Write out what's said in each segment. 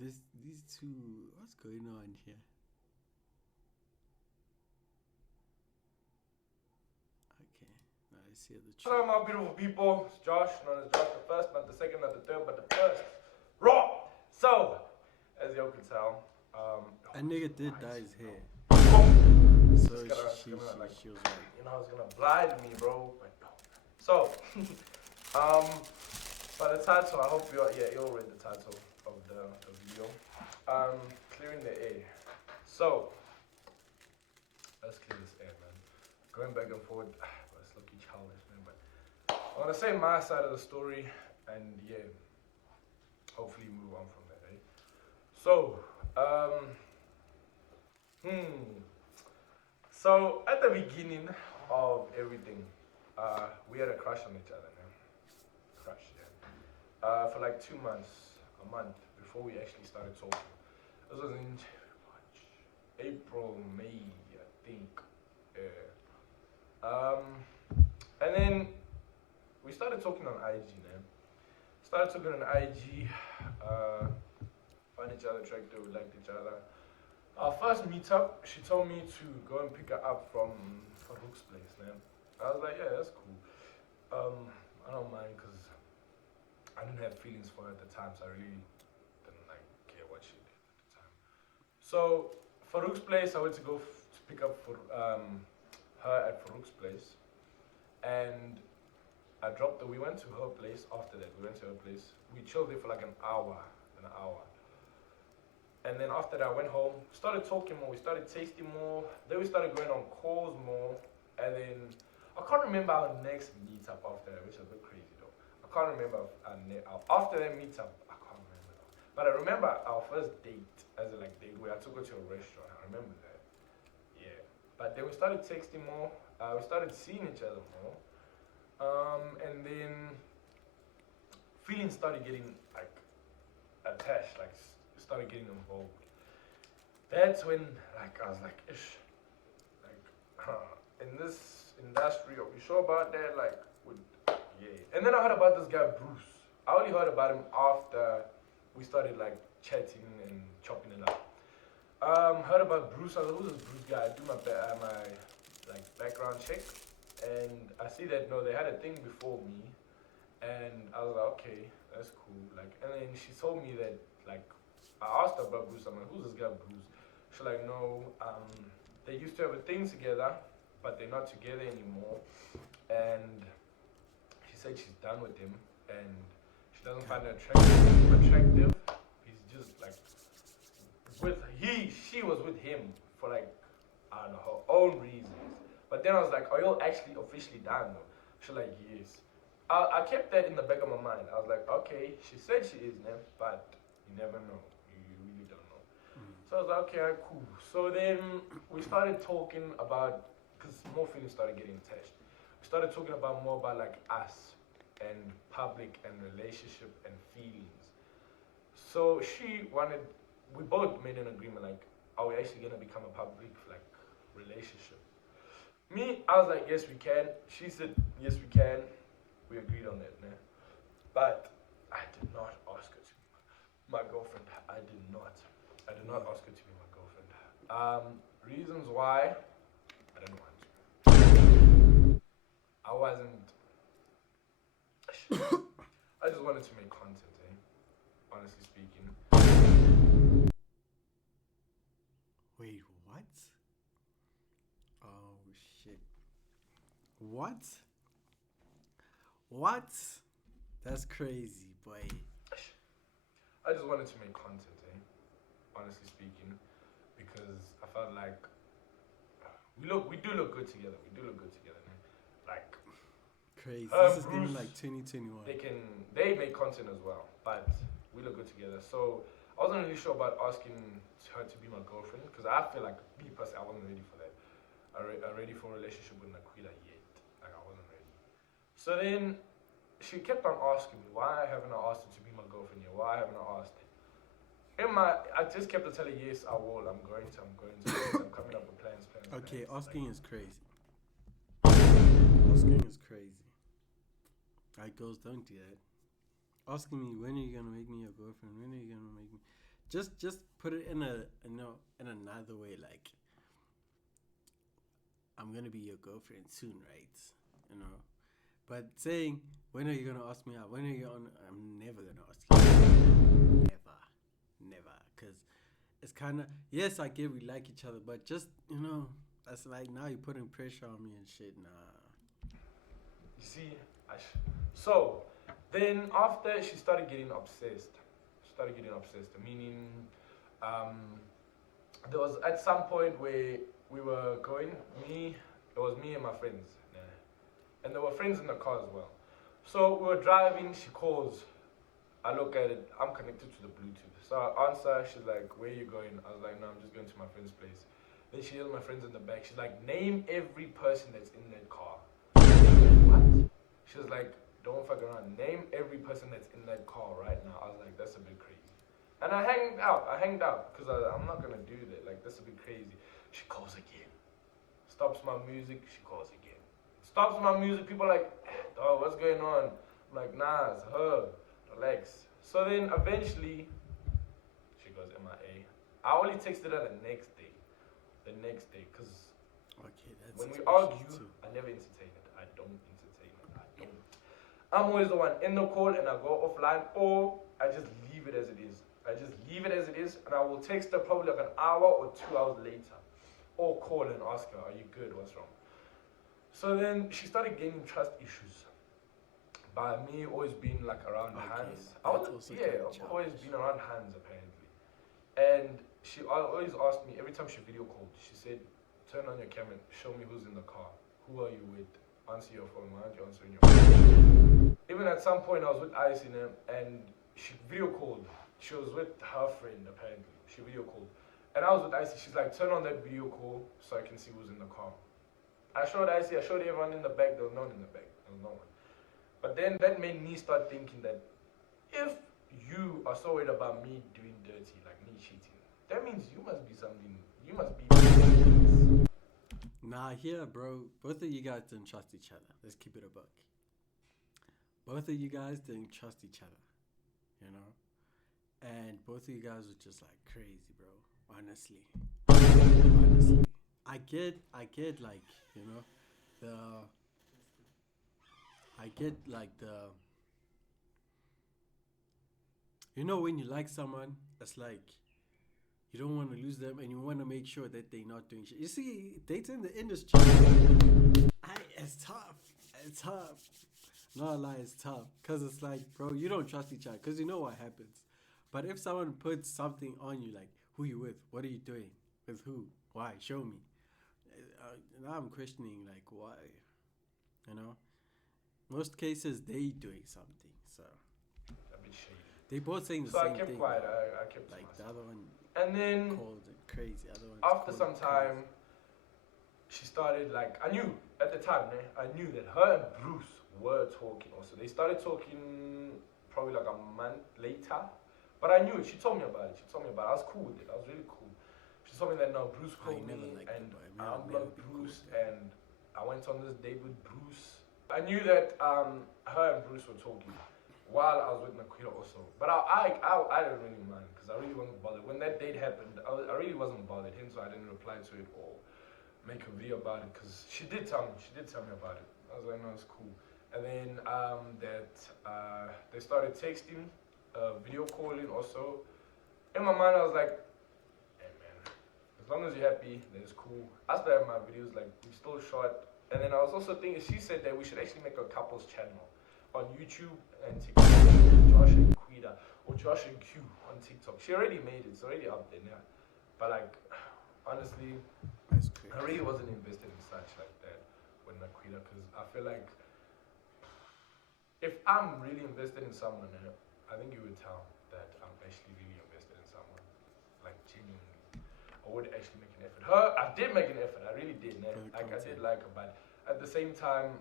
These two. What's going on here? Okay, now I see the truth. Hello, my beautiful people. It's Josh, known as Josh the first, not the second, not the third, but the first. Raw. So, as you can tell, A nigga did dye his hair. So she was like, you know, it's gonna blind me, bro. But no. So, by the title, I hope you all read the title of the video. Clearing the air. So, let's clear this air, man. Going back and forward, but it's looking childish, man. But I want to say my side of the story, and yeah, hopefully move on from there. Eh? So, So at the beginning of everything, we had a crush on each other, man. Crush, yeah. For like 2 months, a month before we actually started talking. This was in March, April, May, I think. And then we started talking on IG, man. Started talking on IG, found each other attractive, we liked each other. Our first meetup, she told me to go and pick her up from Farouk's place, man. I was like, yeah, that's cool. I don't mind because I didn't have feelings for her at the time, so I really didn't like care what she did at the time. So Farouk's place, I went to go to pick up for her at Farouk's place, and we went to her place after that. We went to her place. We chilled there for like an hour. And then after that, I went home, started talking more, we started tasting more, then we started going on calls more, and then I can't remember our next meetup after that, which is a bit crazy though. I can't remember after that meetup, I can't remember though. But I remember our first date, as in like date where I took her to a restaurant, I remember that. Yeah. But then we started texting more, we started seeing each other more, and then feelings started getting like attached, like started getting involved. That's when like I was like, ish, like in this industry, are we sure about that? Like, yeah. And then I heard about this guy Bruce. I only heard about him after we started like chatting and chopping it up. Heard about Bruce. I was like, who's this Bruce guy? I do my like background check, and I see that no, they had a thing before me, and I was like, okay, that's cool. Like, and then she told me that like. I asked her about Bruce. I'm like, who's this guy Bruce? She's like, no, they used to have a thing together, but they're not together anymore. And she said she's done with him, and she doesn't find him attractive. He's just like, she was with him for like, I don't know, her own reasons. But then I was like, are you all actually officially done though? She's like, yes. I kept that in the back of my mind. I was like, okay, she said she is, man, but you never know. You really don't know. So I was like, okay, cool. So then we started talking about, because more feelings started getting attached. We started talking about more about like us and public and relationship and feelings. So we both made an agreement like, are we actually gonna become a public like relationship? Me, I was like, yes we can. She said, yes we can. We agreed on that, man. But I did not ask her to be my girlfriend. I did not ask her to be my girlfriend. Reasons why, I didn't want to. I wasn't. I just wanted to make content, honestly speaking. wait, what? Oh shit. What? What? That's crazy, boy. I just wanted to make content, honestly speaking, because I felt like we do look good together. Man. Like Crazy. This is Bruce, giving like 2021. They make content as well, but we look good together. So I wasn't really sure about asking her to be my girlfriend because I feel like me personally, I wasn't ready for that. I'm ready for a relationship with Naquila yet. Like I wasn't ready. So then she kept on asking me, why haven't I asked her to be my girlfriend yet? Why haven't I asked? I just kept on telling her, yes, I will. I'm going to. I'm coming up with plans. Okay, plans. asking is crazy. Asking is crazy. Like girls don't do that. Asking me, when are you gonna make me your girlfriend? When are you gonna make me? just put it in a in another way. Like, I'm gonna be your girlfriend soon, right? You know. But saying, when are you gonna ask me out? When are you on? I'm never gonna ask you. Never. Cause it's kind of, yes, I get we like each other, but just that's like, now you're putting pressure on me and shit. Nah. You see, so then after she started getting obsessed. Meaning, there was at some point where we were going. It was me and my friends, and there were friends in the car as well. So we were driving. She calls. I look at it. I'm connected to the Bluetooth. So I answer. She's like, "Where are you going?" I was like, "No, I'm just going to my friend's place." Then she hears my friends in the back. She's like, "Name every person that's in that car." What? She was like, "Don't fuck around. Name every person that's in that car right now." I was like, "That's a bit crazy." And I hanged out because I'm not gonna do that. Like, that's a bit crazy. She calls again. Stops my music. She calls again. Stops my music. People are like, "Oh, what's going on?" I'm like, "Nah, it's her. Relax." So then eventually, she goes MIA. I only texted her the next day, because Okay, that's when we suspicious argue, too. I never entertain it. I don't entertain it. I don't. I'm always the one in the call and I go offline, or I just leave it as it is. And I will text her probably like an hour or 2 hours later, or call and ask her, "Are you good? What's wrong?" So then she started gaining trust issues by me always being like around Okay, hands. that's also kinda I've always childish. been around hands apparently. And she always asked me every time she video called. She said, "Turn on your camera, show me who's in the car. Who are you with? Answer your phone. Why aren't you answering your phone?" Even at some point, I was with Ice and she video called. She was with her friend apparently. She video called, and I was with Icy. She's like, "Turn on that video call so I can see who's in the car." I showed Icy. I showed everyone in the back. There was no one in the back. There was no one. But then that made me start thinking that if you are so worried about me doing dirty, like me cheating, that means you must be something. You must be. Nah, here, bro. Both of you guys didn't trust each other. Let's keep it a buck. Both of you guys didn't trust each other, you know? And both of you guys were just like crazy, bro. Honestly. I get like, the, I get like the, when you like someone, it's like, you don't want to lose them and you want to make sure that they're not doing shit. You see, dating in the industry, it's tough. It's tough. Not a lie, it's tough. Because it's like, bro, you don't trust each other because you know what happens. But if someone puts something on you, like, who you with? What are you doing? With who? Why? Show me. Now I'm questioning, like, why? You know? Most cases, they doing something. So, A bit shady. they both saying the So same I kept thing. quiet. I kept to Like, the myself. other one And then called it crazy. The other one after some time, she started like, I knew at the time, I knew that her and Bruce were talking also. They started talking probably like a month later. But I knew it. She told me about it. I was cool with it. I was really cool. She told me that no, Bruce called me and I unblocked Bruce and I went on this date with Bruce. I knew that her and Bruce were talking while I was with Naquita also. But I didn't really mind because I really wasn't bothered. When that date happened, I really wasn't bothered. Hence why I didn't reply to it or make a video about it because she did tell me about it. I was like, no, it's cool. And then they started texting, video calling also. In my mind, I was like, hey man, as long as you're happy, then it's cool. I still have my videos, like we still shot. And then I was also thinking, she said that we should actually make a couples channel on YouTube and TikTok. Josh and Quita or Josh and Q on TikTok. She already made it. It's already up there now. But like, honestly, I really wasn't invested in such like that with Naquita because I feel like if I'm really invested in someone, I think you would tell that I'm actually really invested in someone, like genuinely. I would actually make an effort. I did make an effort. I really did. Like I did like her, but at the same time,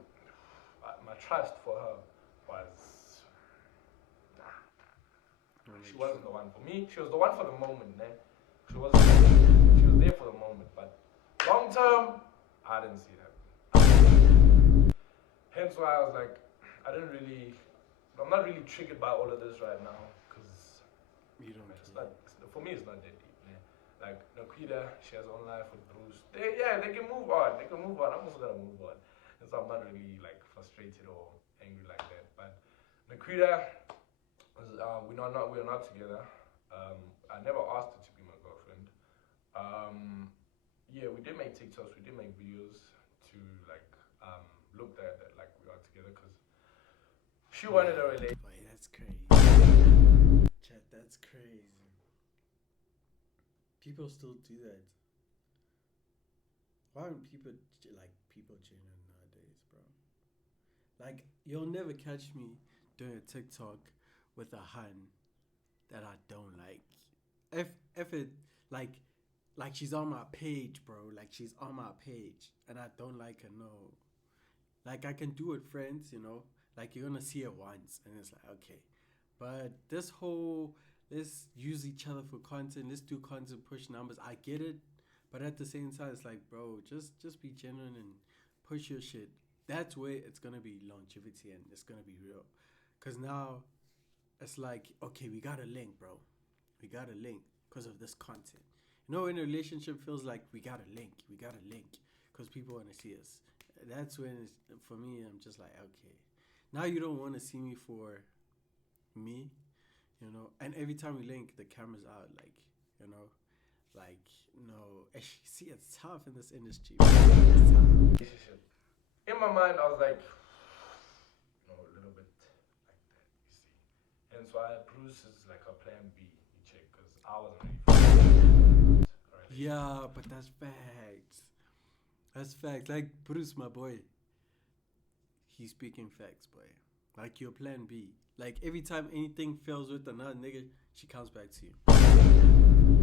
my trust for her was she wasn't the one for me. She was the one for the moment. She was there for the moment, but long term, I didn't see that. Hence why I was like, I'm not really triggered by all of this right now because you don't. for me, it's not that deep. Yeah. Like Nikita, she has her own life with Bruce. They can move on. They can move on. I'm also gonna move on, and so I'm not really like frustrated or angry like that. But Nikita, we're not together. I never asked her to be my girlfriend. Yeah, we did make TikToks, we did make videos to like look that like we are together because she wanted a relationship. Boy, that's crazy. Chat, that's crazy. People still do that. Why aren't people genuine nowadays, bro? Like, you'll never catch me doing a TikTok with a hun that I don't like. If it like she's on my page, bro. Like she's on my page, and I don't like her. No, like I can do with friends, you know. Like you're gonna see her once, and it's like okay, but this whole let's use each other for content, let's do content, push numbers. I get it, but at the same time, it's like, bro, just be genuine and push your shit. That's where it's gonna be longevity and it's gonna be real. Cause now it's like, okay, we got a link, bro. We got a link because of this content. You know, in a relationship, feels like we got a link. We got a link because people want to see us. That's when, for me, I'm just like, okay. Now you don't want to see me for me, you know. And every time we link, the camera's out, like, you know, like, no. See, it's tough in this industry. It's tough. In my mind, I was like, a little bit like that, you see. And so Bruce is like a plan B, you check, because I wasn't ready for it. Yeah, but that's facts. That's facts. Like Bruce, my boy, he's speaking facts, boy. Like your plan B. Like every time anything fails with another nigga, she comes back to you.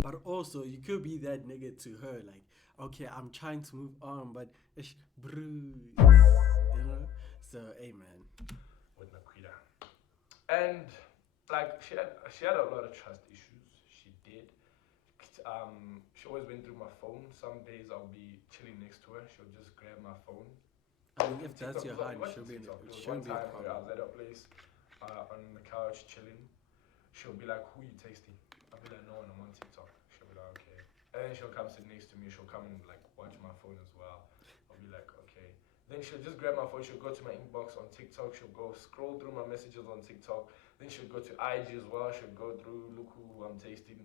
But also, you could be that nigga to her. Like, okay, I'm trying to move on, but it's Bruce, you know. So, hey, man. With Nikita, and like she had a lot of trust issues. She did. She always went through my phone. Some days I'll be chilling next to her. She'll just grab my phone. I mean, if that's your hand, it shouldn't be a One time where I problem. was at her place on the couch chilling. She'll be like, "Who you texting?" I'll be like, "No one, I'm on TikTok." She'll be like, "Okay." And then she'll come sit next to me. She'll come and like watch my phone as well. I'll be like, "Okay." Then she'll just grab my phone. She'll go to my inbox on TikTok. She'll go scroll through my messages on TikTok. Then she'll go to IG as well. She'll go through, look who I'm tasting.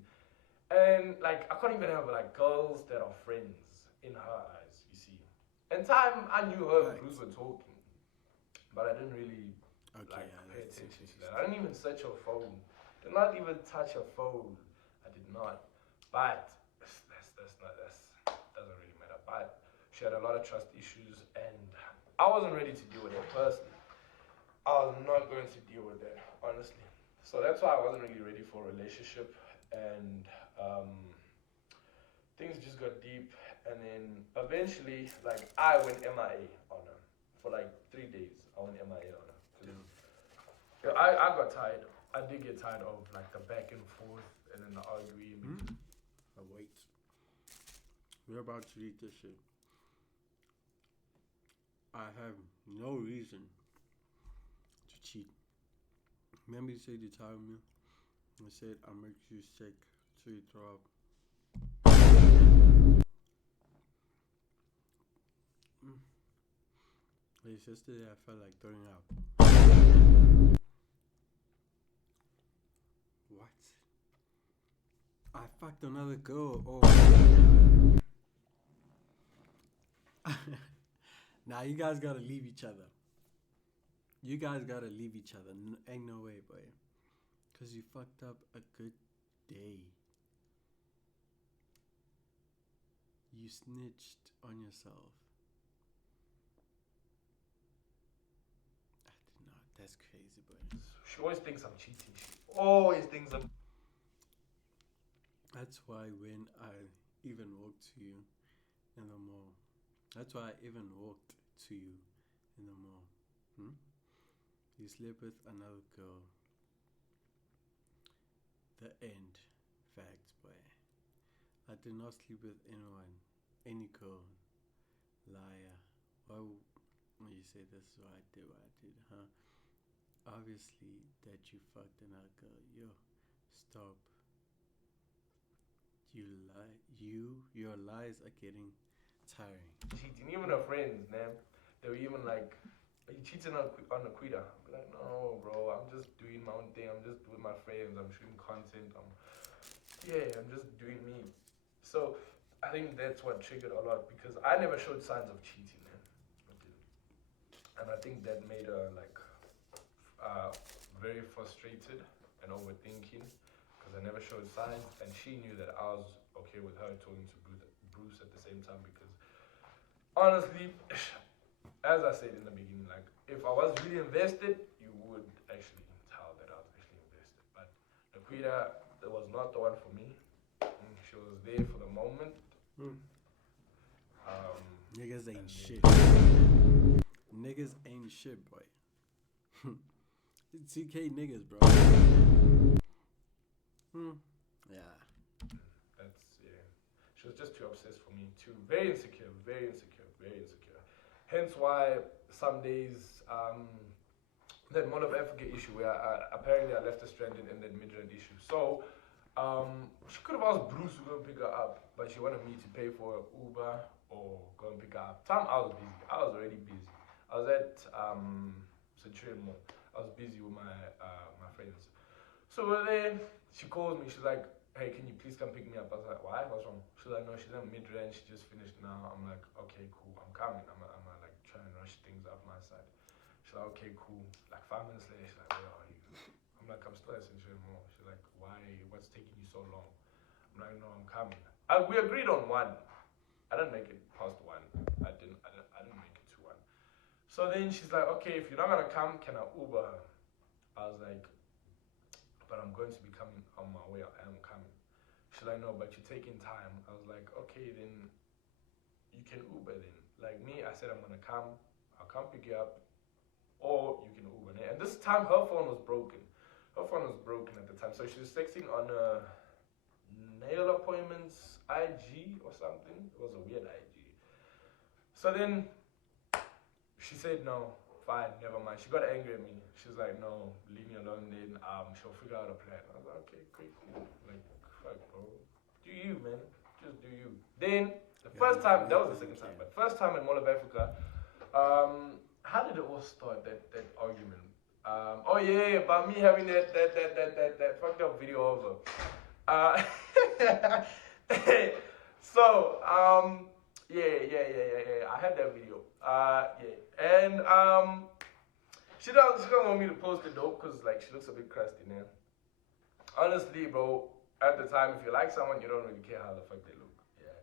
And like I can't even have like girls that are friends in her eyes, you see. And time I knew her and Bruce were talking, but I didn't really pay attention to that. I didn't even search her phone. Did not even touch her phone. I did not. But that's doesn't really matter. But she had a lot of trust issues, and I wasn't ready to deal with it personally. I was not going to deal with that, honestly. So that's why I wasn't really ready for a relationship, and things just got deep. And then eventually, like I went MIA on her for like 3 days. I went MIA on her. I got tired. I did get tired of like the back and forth and then the arguing. Wait. We're about to read this shit. I have no reason to cheat. Remember you said you tired of me? I said I make you sick so you throw up. Like yesterday I felt like throwing up. What? I fucked another girl. Oh. Nah, you guys gotta leave each other. You guys gotta leave each other. Ain't no way, boy. Cause you fucked up a good day. You snitched on yourself. I did not. That's crazy, boy. She always thinks I'm cheating. She always thinks I'm. That's why when I even walked to you in the mall. That's why I even walked to you in the mall. You slept with another girl. The end. Facts, boy. I did not sleep with anyone. Any girl. Liar. Why when you say this is what I did, huh? Obviously that you fucked another girl. Yo, stop. Your lies are getting tiring. Cheating, even her friends, man. They were even like, "Are you cheating on Aquita?" I'm like, "No, bro. I'm just doing my own thing. I'm just with my friends. I'm shooting content. I'm just doing me." So I think that's what triggered a lot because I never showed signs of cheating, man. I didn't. And I think that made her like very frustrated and overthinking because I never showed signs, and she knew that I was okay with her talking to Bruce at the same time because honestly, as I said in the beginning, like if I was really invested, you would actually tell that I was actually invested. But Naquita, that was not the one for me. She was there for the moment. Mm. Niggas ain't shit. Niggas ain't shit, boy. 2K niggas, bro. Yeah. Yeah. She was just too obsessed for me. Too very insecure, very insecure, very insecure. Hence why some days that Mall of Africa issue where apparently I left her stranded in that mid-rent issue. So she could have asked Bruce to go and pick her up, but she wanted me to pay for Uber or go and pick her up. Time I was busy. I was already busy. I was at Centurion Mall. I was busy with my friends. So we're there. She calls me. She's like, "Hey, can you please come pick me up?" I was like, "Why? What's wrong?" She's like, "No, she's in mid-range. She just finished now." I'm like, "Okay, cool. I'm coming. I'm like trying to rush things up my side." She's like, "Okay, cool." Like 5 minutes later, she's like, "Where are you?" I'm like, "I'm still at Centurion Mall." She's like, "Why? What's taking you so long?" I'm like, "No, I'm coming." We agreed on one. I didn't make it past one. I didn't make it to one. So then she's like, "Okay, if you're not gonna come, can I Uber her?" I was like, "But I'm going to be coming on my way. I am coming." She's like, "No, but you're taking time." I was like, "Okay, then you can Uber then." Like me, I said I'm gonna come. I'll come pick you up, or you can Uber. And this time her phone was broken. Her phone was broken at the time, so she was texting on nail appointments IG or something. It was a weird IG. So then she said no. Fine, never mind. She got angry at me. She's like, "No, leave me alone then. She'll figure out a plan." I was like, "Okay, great, cool." Like, fuck, bro. Do you, man. Just do you. Then, the first time, that was the second time, but first time in Mall of Africa, how did it all start, that argument? Oh yeah, about me having that fucked up video over. Uh, so, yeah. I had that video. And she doesn't want me to post it though, cause like she looks a bit crusty now. Honestly, bro, at the time, if you like someone, you don't really care how the fuck they look. Yeah.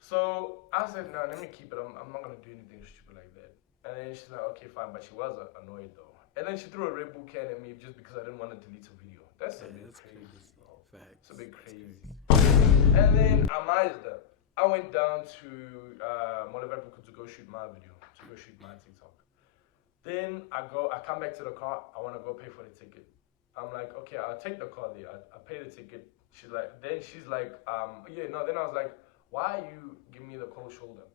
So I said, "No, let me keep it. I'm not gonna do anything stupid like that." And then she's like, "Okay, fine," but she was annoyed though. And then she threw a Red Bull can at me just because I didn't want to delete a video. That's a bit crazy, bro. Facts. It's a bit crazy. And then I managed her. I went down to Mall of Africa to go shoot my video, to go shoot my TikTok. Then I come back to the car. I want to go pay for the ticket. I'm like, "Okay, I'll take the car there. I pay the ticket." She's like, yeah, no. Then I was like, "Why are you giving me the cold shoulder?"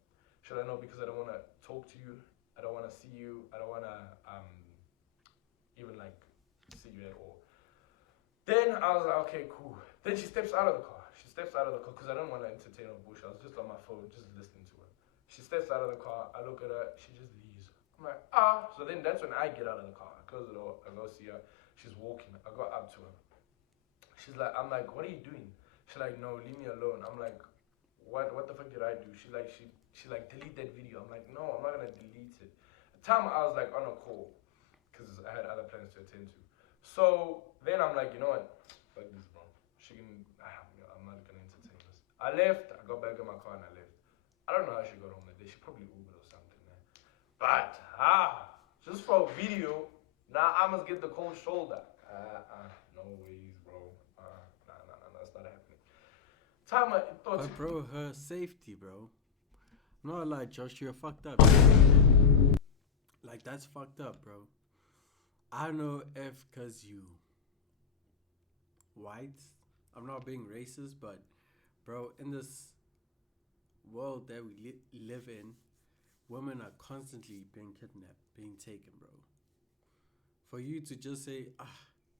Should I know? Because I don't want to talk to you. I don't want to see you. I don't want to even like see you at all. Then I was like, "Okay, cool." Then she steps out of the car. Because I don't want to entertain her bullshit. I was just on my phone, just listening to her. She steps out of the car. I look at her. She just leaves. I'm like, ah. So then that's when I get out of the car. I close the door. I go see her. She's walking. I go up to her. I'm like, "What are you doing?" She's like, "No, leave me alone." I'm like, What the fuck did I do?" She like, "Delete that video." I'm like, "No, I'm not gonna delete it." At the time I was like on a call because I had other plans to attend to. So then I'm like, "You know what? Fuck this, bro. I'm not gonna entertain this." I left. I got back in my car and I left. I don't know how she got home that day. She probably Ubered or something, man. But just for a video, now I must get the cold shoulder. No ways, bro. Nah, that's not happening. Time I thought. But bro, her safety, bro. Not like Josh, you're fucked up. Like that's fucked up, bro. I don't know if cause you white. I'm not being racist, but bro, in this world that we live in, women are constantly being kidnapped, being taken, bro. For you to just say,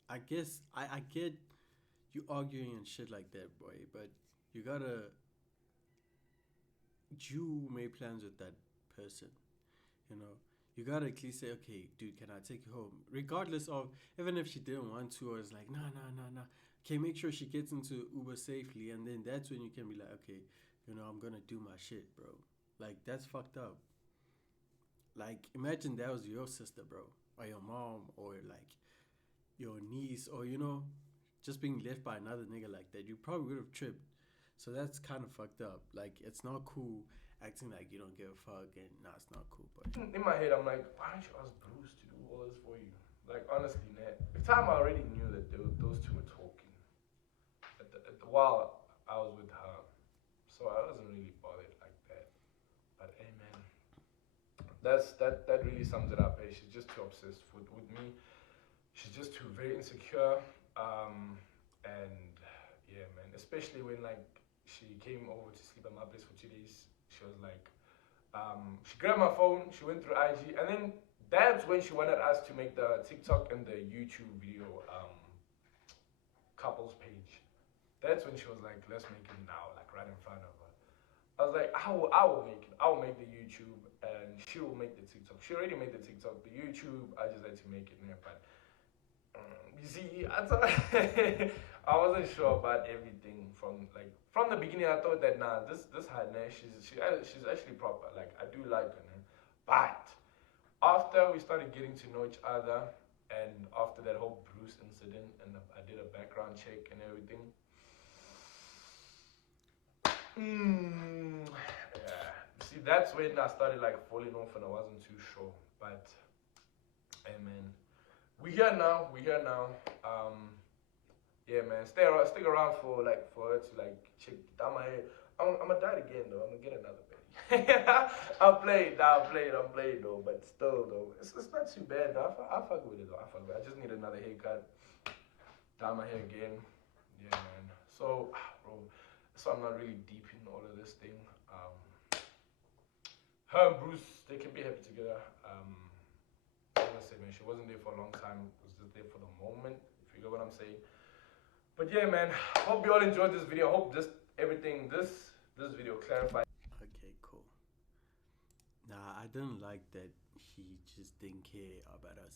I guess I get you arguing and shit like that, boy, but you gotta you make plans with that person. You know, you gotta at least say, okay, dude, can I take you home? Regardless of even if she didn't want to, or it's like, nah, nah, nah, nah. Okay, make sure she gets into Uber safely, and then that's when you can be like, okay, I'm gonna do my shit, bro. Like that's fucked up. Like imagine that was your sister, bro, or your mom, or like your niece, or just being left by another nigga like that. You probably would have tripped. So that's kind of fucked up. Like it's not cool acting like you don't give a fuck, and nah, it's not cool. But In my head, I'm like, why don't you ask Bruce to do all this for you? Like, honestly, Nat, the time I already knew that those two were talking while I was with her. So I wasn't really bothered like that. But hey, man, that really sums it up. Hey, she's just too obsessed with me. She's just too very insecure. And yeah, man, especially when like she came over to sleep at my place for 2 days. She was like, she grabbed my phone, she went through IG, and then that's when she wanted us to make the TikTok and the YouTube video couples page. That's when she was like, let's make it now, like right in front of her. I was like, I will make it. I will make the YouTube, and she will make the TikTok. She already made the TikTok. The YouTube, I just had to make it there. But you see, I wasn't sure about everything from the beginning. I thought that nah, this Hadna, she's actually proper. Like I do like her, man. But after we started getting to know each other, and after that whole Bruce incident, and I did a background check and everything. Yeah. See, that's when I started like falling off, and I wasn't too sure. But hey, man, we here now. Yeah, man, stick around for her to like check down my head. I'm gonna die again though. I'm gonna get another baby. I'm playing though, but still though, it's not too bad though. I fuck with it though. I fuck with it. I just need another haircut, dye my hair again. Yeah, man. So, bro, so I'm not really deep in all of this thing. Her and Bruce, they can be happy together. Like I said, man, she wasn't there for a long time. Was just there for the moment. If you get what I'm saying. But yeah, man. Hope you all enjoyed this video. Hope this video clarified. okay, cool. Nah, I didn't like that he just didn't care about us